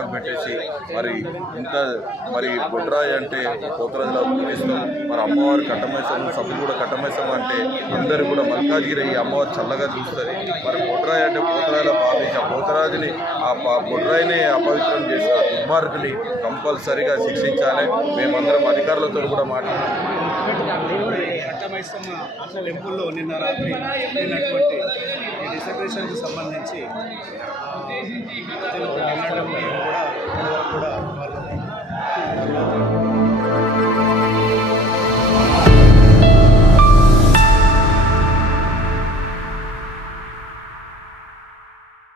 పక్కకు పెట్టేసి మరి ఇంత మరి బొడ్రాయి అంటే పోతరాజులా పూజిస్తాం. మరి అమ్మవారు కట్టమైసం సభ్యులు కూడా కట్టమైసం అంటే అందరూ కూడా మల్కాజ్గిరి ఈ అమ్మవారు చల్లగా చూస్తుంది. మరి బొడ్రాయి అంటే పోతరాజులా భావించి ఆ పోతరాజుని ఆ బొడ్రాయిని అపవిత్రం చేసిన దుర్మార్గుని కంపల్సరిగా శిక్షించాలి. మేమందరం అధికారులతో కూడా మాట్లాడాలి. కట్టమైసమ్మ టెంపుల్లో నిన్న రాత్రి జరిగినటువంటి డిసెక్రేషన్కి సంబంధించి